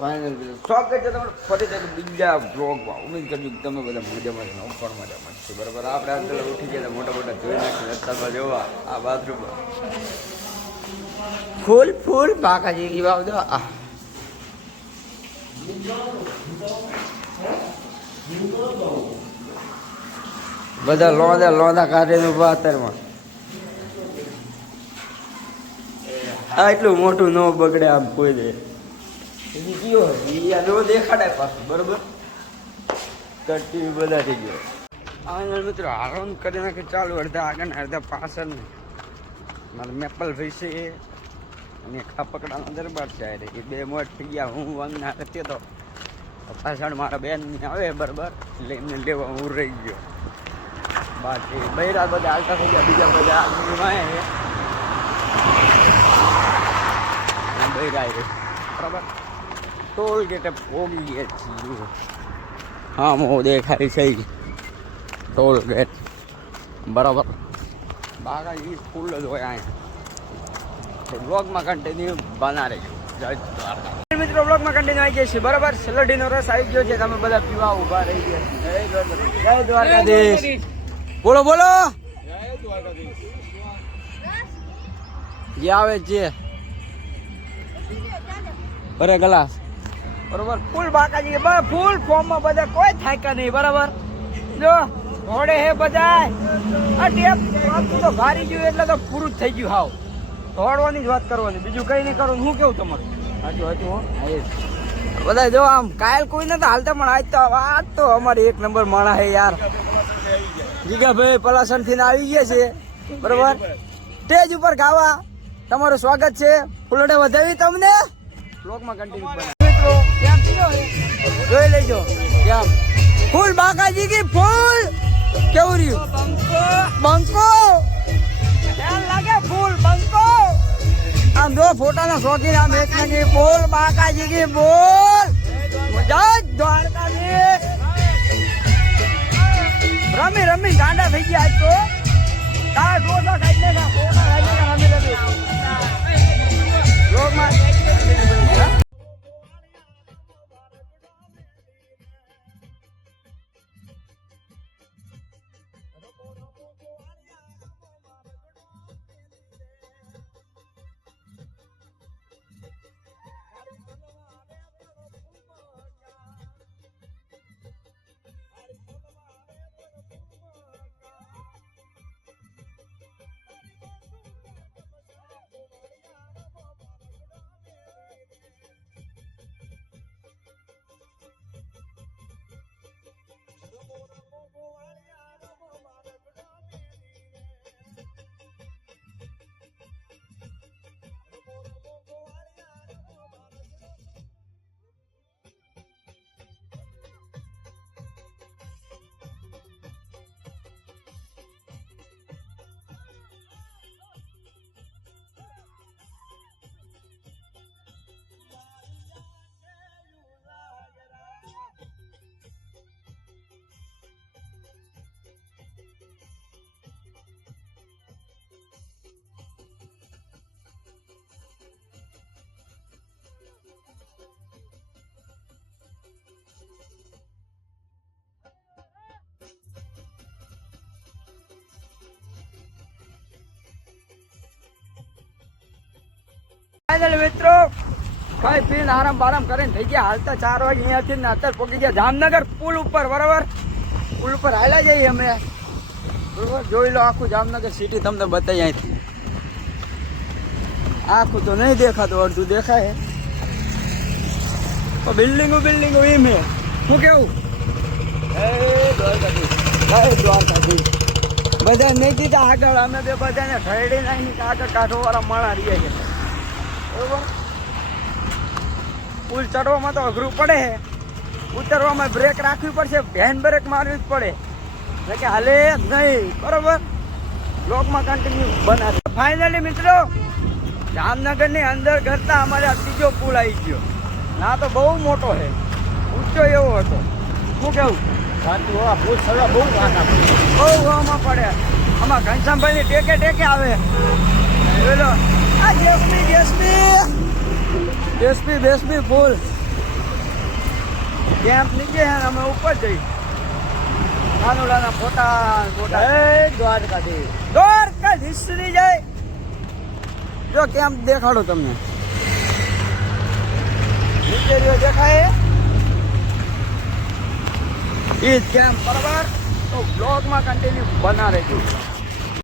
Final સ્વાગત છે તમારું ફરીથી બીજા બ્લોગમાં. ઉમેદ કરજો કે તમે બધા મજામાં છે, પણ મજામાં છે. બરાબર, આપણે અંદર ઉઠી ગયા મોટા મોટા જોઈ નાખી રસ્તામાં જોવા આ બાથરૂમ ફૂલ ફૂલ બાકાજી કી વાવ દો. બધા લોંદા લોંદા કાઢીને ઉભા અત્યારમાં. આ એટલું મોટું ન બગડે આમ કોઈ દે દેખાડાય પાછું. બરોબર, ટીવી બધા થઈ ગયો. આ મિત્રો આરામ કરી નાખે ચાલુ, અડધા આગળ અડધા પાછળ. મારે મેપલ ભાઈ છે અને ખાપકડાનો દરબાર છે. એ બે મોટ થઈ ગયા. હું વાંગના હતી તો પાછળ મારા બેન આવે બરાબર, એટલે એમને લેવા હું રહી ગયો. બાકી બૈરા બધા હાલતા થઈ ગયા. બીજા બધા આદમી બૈરા બરાબર. ટોલ ગેટે પોગી ગયા છીએ. હા, હું દેખાય છે ટોલ ગેટ બરાબર. બાકી ફૂલ જ હોય અહીંયા. બ્લોગમાં કન્ટિન્યુ બના રહી જય દ્વારકા. મિત્રો બ્લોગમાં કન્ટિન્યુ આવી ગયા છે બરાબર. સેલડીનો રસ આવી ગયો છે, તમે બધા પીવા ઊભા રહી ગયા. જય દ્વારકાધીશ. બોલો બોલો જય દ્વારકાધીશ. જે આવે છે બરે ગ્લાસ બરોબર. ફૂલ બાકાજી ફૂલ ફોર્મમાં બધા કોઈ થાક્યા નહીં બરાબર. જો ઘોડે હે બધા. આ ટેપ તો ભારી ગયું એટલે તો પૂરું જ થઈ ગયું. હાવ દોડવાની જ વાત કરવાની, બીજું કઈ નહીં કરવાનું. હું કેવું તમારું સાચું હતું બધા. જો આમ કાયલ કોઈ નતા હાલતા, પણ આજ તો અમારે એક નંબર માણા હે યાર. જીગાભાઈ પલાસણ થી આવી ગયા છે બરોબર. સ્ટેજ ઉપર ગાવા તમારું સ્વાગત છે. ફૂલડે વધાવી તમને બ્લોગમાં કન્ટિન્યુ મિત્રો કેમ જોઈ લેજો. કેમ ફૂલ બાકાજી કી ફૂલ કેવું રહ્યું બંકો કેમ લાગે ફૂલ બંકો. આમ જો ફોટાના શોખીન આમ એક ને ફૂલ બાકાજી કી ફૂલ જય દ્વારકાધીશ. રમી રમી ગાંડા થઈ ગયા આજ તો. તાર ડોસા ખાઈ નાખા, ફોટા ખાઈ નાખા રમી રમી બ્લોગમાં. મિત્રો ખાઈ પીને આરામ બારામ કરીને થઈ ગયા હાલતા 4 વાગે. અહીંયાથી ને અત્યારે પહોંચી ગયા જામનગર પુલ ઉપર બરાબર. પુલ ઉપર હાલ્યા જઈએ અમે બરોબર. જોઈ લો આખું જામનગર સિટી તમને બતાવી. અહીંથી આખું તો નહીં દેખાતું, અડધું દેખાય. તો બિલ્ડિંગો બિલ્ડિંગો એમ હે. શું કેવું જય દ્વારકાધીશ. બધા નહીં દીધા આગળ. અમે બે બધાને ઠરડી નાખી આગળ કાંઠો વાળા માણા રહીએ છે બરોબર. પુલ ચડવામાં તો અઘરું પડે છે, ઉતરવામાં બ્રેક રાખવી પડશે, હેન્ડ બ્રેક મારવી જ પડે એટલે કે હાલે નહીં બરોબર. બ્લોકમાં કન્ટિન્યુ બનાવે. ફાઇનલી મિત્રો જામનગરની અંદર કરતા અમારે આ ત્રીજો પુલ આવી ગયો. ના તો બહુ મોટો છે, ઊંચો એવો હતો. શું કેવું સાચું? આ પુલ ચડવા બહુ આમાં પડે. આમાં ઘનશ્યામભાઈની ટેકે ટેકે આવે. બોલો આ જેસમી જેસમી બેસબી ફૂલ કેમ્પ નીચે છે ને અમે ઉપર જઈ નાનોડાના ફોટા ફોટા દ્વારકાધીશ ની જાય જો કેમ્પ દેખાડો તમને નીચે જો દેખાય એ જ કેમ્પ બરાબર તો બ્લોગમાં કન્ટિન્યુ બના રહેજો